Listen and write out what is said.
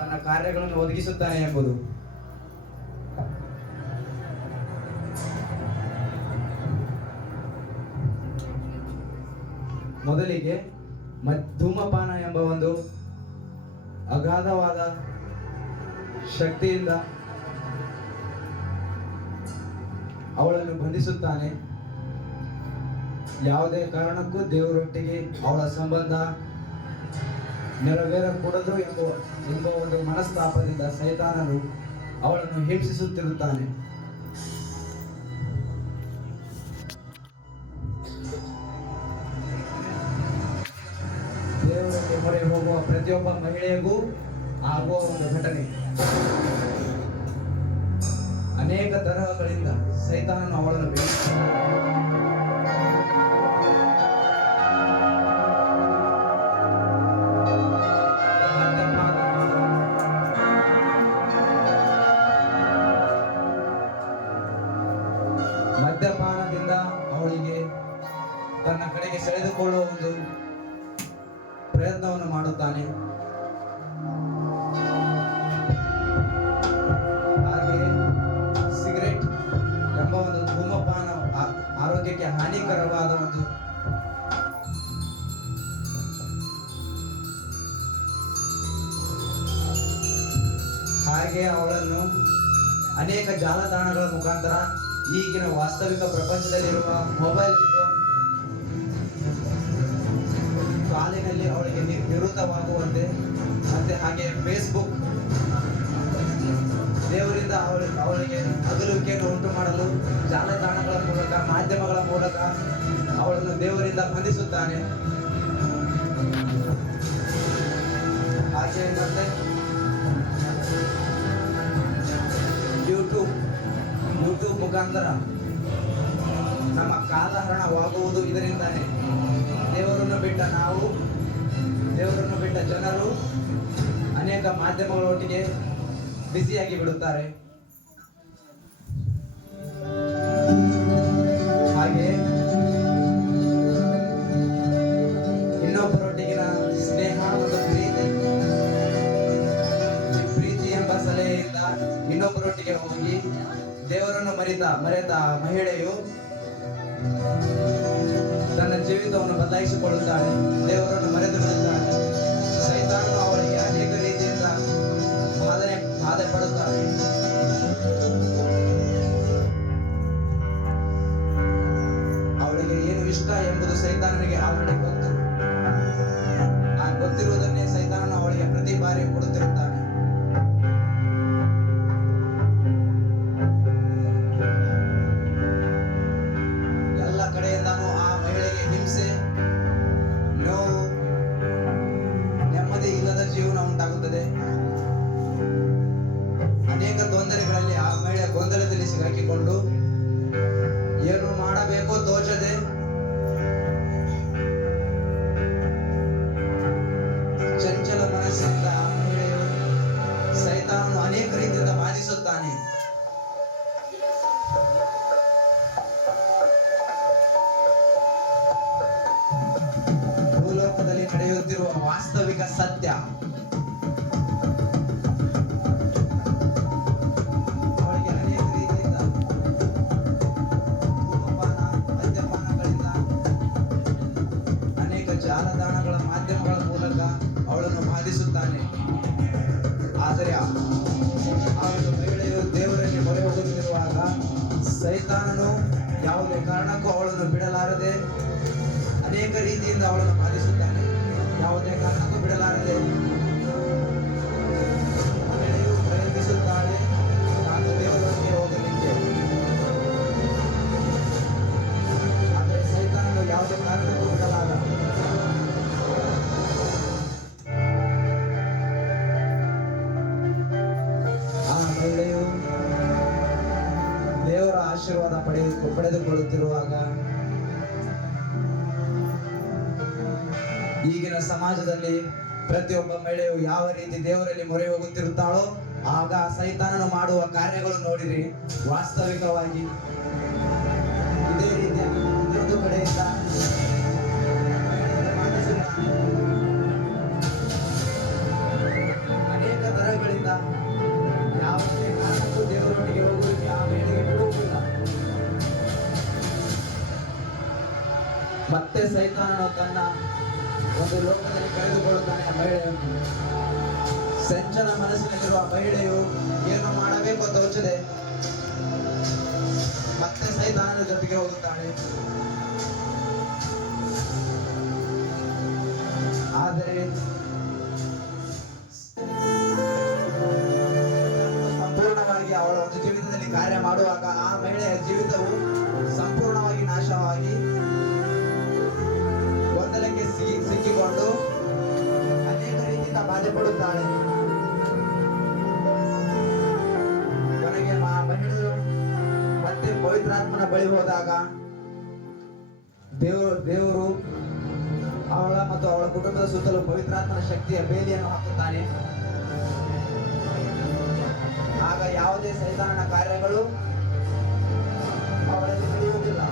ತನ್ನ ಕಾರ್ಯಗಳನ್ನು ಒದಗಿಸುತ್ತಾನೆ ಎಂಬುದು. ಮೊದಲಿಗೆ ಧೂಮಪಾನ ಎಂಬ ಒಂದು ಅಗಾಧವಾದ ಶಕ್ತಿಯಿಂದ ಅವಳನ್ನು ಬಂಧಿಸುತ್ತಾನೆ. ಯಾವುದೇ ಕಾರಣಕ್ಕೂ ದೇವರೊಟ್ಟಿಗೆ ಅವಳ ಸಂಬಂಧ ನೆರವೇರಕೂಡದು ಎಂಬ ಒಂದು ಮನಸ್ತಾಪದಿಂದ ಸೈತಾನನು ಅವಳನ್ನು ಹಿಂಸಿಸುತ್ತಿರುತ್ತಾನೆ. ದೇವರಿಗೆ ಮೊರೆ ಹೋಗುವ ಪ್ರತಿಯೊಬ್ಬ ಮಹಿಳೆಯಗೂ ಆಗುವ ಒಂದು ಘಟನೆ. ಅನೇಕ ತರಹಗಳಿಂದ ಸೈತಾನನು ಅವಳನ್ನು ಮದ್ಯಪಾನದಿಂದ ಅವಳಿಗೆ ತನ್ನ ಕಡೆಗೆ ಸೆಳೆದುಕೊಳ್ಳುವ ಒಂದು ಪ್ರಯತ್ನವನ್ನು ಮಾಡುತ್ತಾನೆ. ಹಾಗೆಯೇ ಸಿಗರೆಟ್ ಎಂಬ ಒಂದು ಧೂಮಪಾನ ಆರೋಗ್ಯಕ್ಕೆ ಹಾನಿಕರವಾದ ಒಂದು ಹಾಗೆ ಅವಳನ್ನು ಅನೇಕ ಜಾಲತಾಣಗಳ ಮುಖಾಂತರ ಈಗಿನ ವಾಸ್ತವಿಕ ಪ್ರಪಂಚದಲ್ಲಿರುವ ಮೊಬೈಲ್ ಕಾಲಿನಲ್ಲಿ ಅವಳಿಗೆ ನಿವೃತ್ತವಾಗುವಂತೆ ಮತ್ತೆ ಹಾಗೆ ಫೇಸ್ಬುಕ್ ದೇವರಿಂದ ಅವಳಿಗೆ ಅಗಲುವಿಕೆಯನ್ನು ಉಂಟು ಮಾಡಲು ಜಾಲತಾಣಗಳ ಮೂಲಕ ಮಾಧ್ಯಮಗಳ ಮೂಲಕ ಅವಳನ್ನು ದೇವರಿಂದ ಬಂಧಿಸುತ್ತಾನೆ. ಹಾಗೆ ಮತ್ತೆ ಯೂಟ್ಯೂಬ್ ಮುಖಾಂತರ ನಮ್ಮ ಕಾಲಹರಣವಾಗುವುದು ಇದರಿಂದಾನೇ. ದೇವರನ್ನು ಬಿಟ್ಟ ಜನರು ಅನೇಕ ಮಾಧ್ಯಮಗಳೊಟ್ಟಿಗೆ ಬ್ಯುಸಿಯಾಗಿ ಬಿಡುತ್ತಾರೆ. ಹಾಗೆ ಇನ್ನೊಬ್ಬರೊಟ್ಟಿಗಿನ ಸ್ನೇಹ ಮತ್ತು ಪ್ರೀತಿ ಎಂಬ ಸಲಹೆಯಿಂದ ಇನ್ನೊಬ್ಬರೊಟ್ಟಿಗೆ ಹೋಗಿ ದೇವರನ್ನು ಮರೆತ ಮಹಿಳೆಯು ತನ್ನ ಜೀವಿತವನ್ನು ಬದಲಾಯಿಸಿಕೊಳ್ಳುತ್ತಾಳೆ. ದೇವರನ್ನು ಮರೆತು ಬಿಡುತ್ತಾಳೆ. ಸೈತಾನನು ಅವಳಿಗೆ ಅನೇಕ ರೀತಿಯಿಂದ ಬಾಧೆ ಪಡುತ್ತಾನೆ. ಅವಳಿಗೆ ಏನು ಇಷ್ಟ ಎಂಬುದು ಸೈತಾನನಿಗೆ ಆಲ್ರೆಡಿ ಗೊತ್ತು. ಆ ಗೊತ್ತಿರುವುದನ್ನೇ ಸೈತಾನನು ಅವಳಿಗೆ ಪ್ರತಿ ಬಾರಿ ಕೊಡುತ್ತಿರುತ್ತಾನೆ. ಎಲ್ಲ ಕಡೆಯಿಂದಾನು ಆ ಮಹಿಳೆಗೆ ಹಿಂಸೆ, ನೋವು, ನೆಮ್ಮದಿ ಇಲ್ಲದ ಜೀವನ ಉಂಟಾಗುತ್ತದೆ. ಅನೇಕ ತೊಂದರೆಗಳಲ್ಲಿ ಆ ಮಹಿಳೆ ಗೊಂದಲದಲ್ಲಿ ಸಿಗಾಕಿಕೊಂಡು ಏನು ಮಾಡಬೇಕೋ ತೋಚದೆ ಚಂಚಲ ಮನಸ್ಸಿನಿಂದ ಆ ಮಹಿಳೆಯು ಸೈತಾನನು ಅನೇಕ ರೀತಿಯಿಂದ ಬಾಧಿಸುತ್ತಾನೆ. ಭೂಲೋಕದಲ್ಲಿ ನಡೆಯುತ್ತಿರುವ ವಾಸ್ತವಿಕ ಸತ್ಯ ಅವಳಿಗೆ ಅನೇಕ ರೀತಿಯಿಂದ ಧೂಮಪಾನ, ಮದ್ಯಪಾನಗಳಿಂದ ಅನೇಕ ಜಾಲತಾಣಗಳ ಮಾಧ್ಯಮಗಳ ಮೂಲಕ ಅವಳನ್ನು ಬಾಧಿಸುತ್ತಾನೆ. ಆದರೆ ಆ ಒಂದು ಮಹಿಳೆಯು ದೇವರಲ್ಲಿ ಮೊರೆ ಹೋಗುತ್ತಿರುವಾಗ ಸೈತಾನನು ಯಾವುದೇ ಕಾರಣಕ್ಕೂ ಅವಳನ್ನು ಬಿಡಲಾರದೆ ಅನೇಕ ರೀತಿಯಿಂದ ಅವಳನ್ನು ಬಾಧಿಸುತ್ತಾನೆ. ಯಾವುದೇ ಕಾರಣಕ್ಕೂ ಬಿಡಲಾರದೆ ಮಹಿಳೆಯು ಪ್ರಯತ್ನಿಸುತ್ತಾಳೆ ನಾನು ದೇವರೊಂದಿಗೆ ಹೋಗಲಿಕ್ಕೆ. ಆದರೆ ಸೈತಾನನು ಯಾವುದೇ ಕಾರಣಕ್ಕೂ ಬಿಡಲಾರ. ಆ ಮಹಿಳೆಯು ದೇವರ ಆಶೀರ್ವಾದ ಪಡೆದುಕೊಳ್ಳುತ್ತಿರುವಾಗ ಈಗಿನ ಸಮಾಜದಲ್ಲಿ ಪ್ರತಿಯೊಬ್ಬ ಮಹಿಳೆಯು ಯಾವ ರೀತಿ ದೇವರಲ್ಲಿ ಮೊರೆ ಹೋಗುತ್ತಿರುತ್ತಾಳೋ ಆಗ ಸೈತಾನನು ಮಾಡುವ ಕಾರ್ಯಗಳು ನೋಡಿರಿ. ವಾಸ್ತವಿಕವಾಗಿ ಇದೇ ರೀತಿಯಾಗಿ ಇನ್ನೊಂದು ಕಡೆಯಿಂದ ಅನೇಕ ತರಹಗಳ ಮತ್ತೆ ಸೈತಾನನು ತನ್ನ ಒಂದು ಲೋಕದಲ್ಲಿ ಕಳೆದುಕೊಳ್ಳುತ್ತಾನೆ ಆ ಮಹಿಳೆಯನ್ನು. ಸಂಚನ ಮನಸ್ಸಿನಲ್ಲಿರುವ ಮಹಿಳೆಯು ಏನು ಮಾಡಬೇಕು ಅಂತ ತೋಚದೆ ಮತ್ತೆ ಸೈತಾನನ ಜೊತೆಗೆ ಹೋಗುತ್ತಾಳೆ. ಆದರೆ ಸಂಪೂರ್ಣವಾಗಿ ಅವಳ ಒಂದು ಜೀವಿತದಲ್ಲಿ ಕಾರ್ಯ ಮಾಡುವಾಗ ಆ ಮಹಿಳೆಯ ಜೀವಿತವು ಸಂಪೂರ್ಣವಾಗಿ ನಾಶವಾಗಿ ಗೊಂದಲಕ್ಕೆ ಸಿಕ್ಕಿಕೊಂಡು ಅನೇಕ ರೀತಿಯಿಂದ ಬಾಧೆ ಪಡುತ್ತಾಳೆ. ಕೊನೆಗೆ ಮಹಿಳೆಯು ಮತ್ತೆ ಪವಿತ್ರಾತ್ಮನ ಬಳಿ ಹೋದಾಗ ದೇವರು ಅವಳ ಮತ್ತು ಅವಳ ಕುಟುಂಬದ ಸುತ್ತಲೂ ಪವಿತ್ರಾತ್ಮನ ಶಕ್ತಿಯ ಬೇಲಿಯನ್ನು ಹಾಕುತ್ತಾನೆ. ಆಗ ಯಾವುದೇ ಸೈತಾನನ ಕಾರ್ಯಗಳು ಅವಳಲ್ಲಿ ನಡೆಯುವುದಿಲ್ಲ.